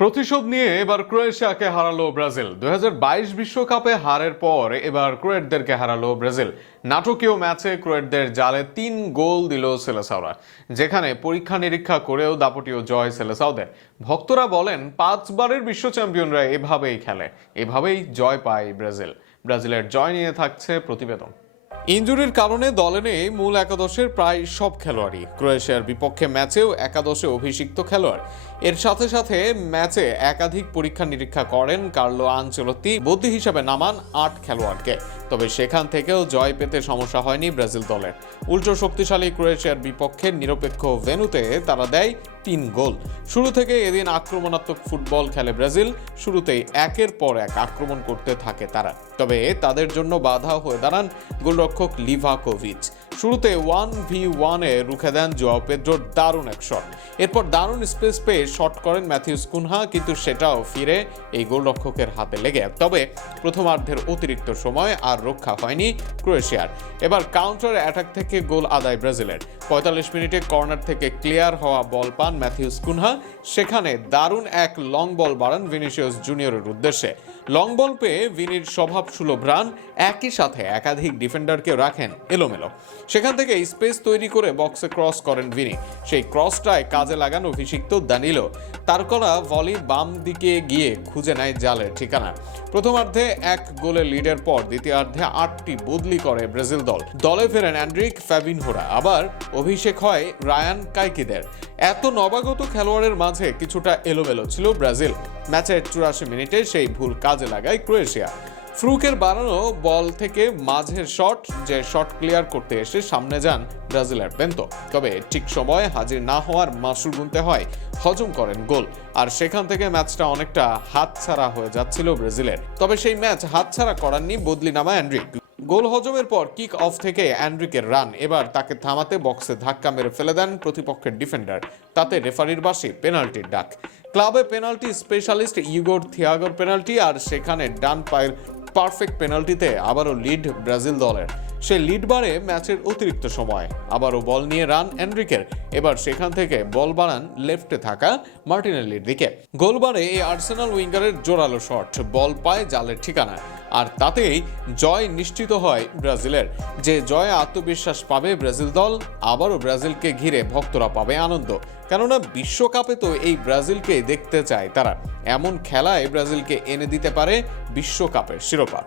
প্রতিশোধ নিয়ে এবার ক্রোয়েশিয়াকে হারালো ব্রাজিল। 2022 বিশ্বকাপে হারের পর এবার ক্রোয়েটদেরকে হারালো ব্রাজিল। নাটকীয় ম্যাচে ক্রোয়েটদের জালে 3 গোল দিল সেলেসাওরা, যেখানে পরীক্ষা নিরীক্ষা করেও দাপটীয় জয় সেলেসাওদের। ভক্তরা বলেন 5 বারের বিশ্ব চ্যাম্পিয়নরা এভাবেই খেলে, এভাবেই জয় পায় ব্রাজিল। ব্রাজিলের জয় নিয়ে থাকছে প্রতিবেদন। ইনজুরির কারণে দলে নেই মূল একাদশের প্রায় সব খেলোয়াড়ই। ক্রোয়েশিয়ার বিপক্ষে ম্যাচেও একাদশে অভিষিক্ত খেলোয়াড়। এর সাথে সাথে ম্যাচে একাধিক পরীক্ষা নিরীক্ষা করেন কার্লো আনচেলত্তি, বদলি হিসাবে নামান 8 খেলোয়াড়কে। তবে সেখান থেকেও জয় পেতে সমস্যা হয়নি ব্রাজিল দলের। উল্টো শক্তিশালী ক্রোয়েশিয়ার বিপক্ষে নিরপেক্ষ ভেন্যুতে তারা দেয় 3 গোল। শুরু থেকে এদিন আক্রমণাত্মক ফুটবল খেলে ব্রাজিল। শুরুতেই একের পর এক আক্রমণ করতে থাকে তারা। তবে তাদের জন্য বাধা হয়ে দাঁড়ান গোলরক্ষক লিভাকোভিচ। শুরুতে 1v1-এ রুখে দেন জোয়াও পেদ্রোর দারুণ এক শট। এরপর দারুণ স্পেস পেয়ে শট করেন ম্যাথিউস কুনহা, কিন্তু সেটাও ফিরে এই গোলরক্ষকের হাতে লেগে। তবে প্রথমার্ধের অতিরিক্ত সময় আর রক্ষা হয়নি ক্রোয়েশিয়ার। এবার কাউন্টার অ্যাটাক থেকে গোল আদায় ব্রাজিলের। 45 মিনিটে কর্নার থেকে ক্লিয়ার হওয়া বল পান ম্যাথিউস কুনহা। সেখানে দারুণ এক লং বল বাড়ান ভিনিসিয়াস জুনিয়রের উদ্দেশ্যে। লং বল পেয়ে ভিনির স্বভাবসুলভ রান, একই সাথে একাধিক ডিফেন্ডারকে রাখেন এলোমেলো। সেখান থেকে স্পেস তৈরি করে বক্সে ক্রস করেন ভিনি। সেই ক্রসটায় কাজে লাগান অভিষিক্ত দানিলো। তার করা ভলি বাম দিকে গিয়ে খুঁজে নেয় জালের ঠিকানা। প্রথমার্ধে 1 গোলের লিডের পর দ্বিতীয়ার্ধে 8টি বদলি করে ব্রাজিল দল। দলে ফেরেন অ্যান্ড্রিক ফ্যাবিনহোরা, আবার অভিষেক হয় রায়ান কাইকিদের। এত নবাগত খেলোয়াড়ের মাঝে কিছুটা এলোমেলো ছিল ব্রাজিল। ম্যাচের 84 মিনিটে সেই ভুল কাজে লাগায় ক্রোয়েশিয়া। ফ্রুকের বানানো বল থেকে মাঝের শট, যে শট ক্লিয়ার করতে এসে সামনে যান ব্রাজিলের বেন্তো। তবে ঠিক সময়ে হাজির না হওয়ার মাসুল গুনতে হয়, হজম করেন গোল। আর সেখান থেকে ম্যাচটা অনেকটা হাতছাড়া হয়ে যাচ্ছিল ব্রাজিলের। তবে সেই ম্যাচ হাতছাড়া করাননি বদলি নামা অ্যান্ড্রিক। গোল হজমের পর কিক অফ থেকে অ্যান্ড্রিকের রান। এবার তাকে থামাতে বক্সে ধাক্কা মেরে ফেলে দেন প্রতিপক্ষের ডিফেন্ডার। তাতে রেফারির বাঁশি পেনাল্টির ডাক। ক্লাবে পেনাল্টি স্পেশালিস্ট ইগোর থিয়াগোর পেনাল্টি, আর সেখানে ডান পায়ের পারফেক্ট পেনাল্টিতে আবারও লিড ব্রাজিল দলের। সে লিড বাড়ে ম্যাচের অতিরিক্ত সময়। আবারও বল নিয়ে রান অ্যান্ড্রিকের। এবার সেখান থেকে বল বাড়ান লেফটে থাকা মার্টিনেলির দিকে। গোল বাড়ে এই আর্সেনাল উইঙ্গারের জোরালো শট, বল পায় জালের ঠিকানায়। আর তাতেই জয় নিশ্চিত হয় ব্রাজিলের। যে জয়ে আত্মবিশ্বাস পাবে ব্রাজিল দল। আবারও ব্রাজিলকে ঘিরে ভক্তরা পাবে আনন্দ, কেননা বিশ্বকাপে তো এই ব্রাজিলকে দেখতে চায় তারা। এমন খেলায় ব্রাজিলকে এনে দিতে পারে বিশ্বকাপের শিরোপা।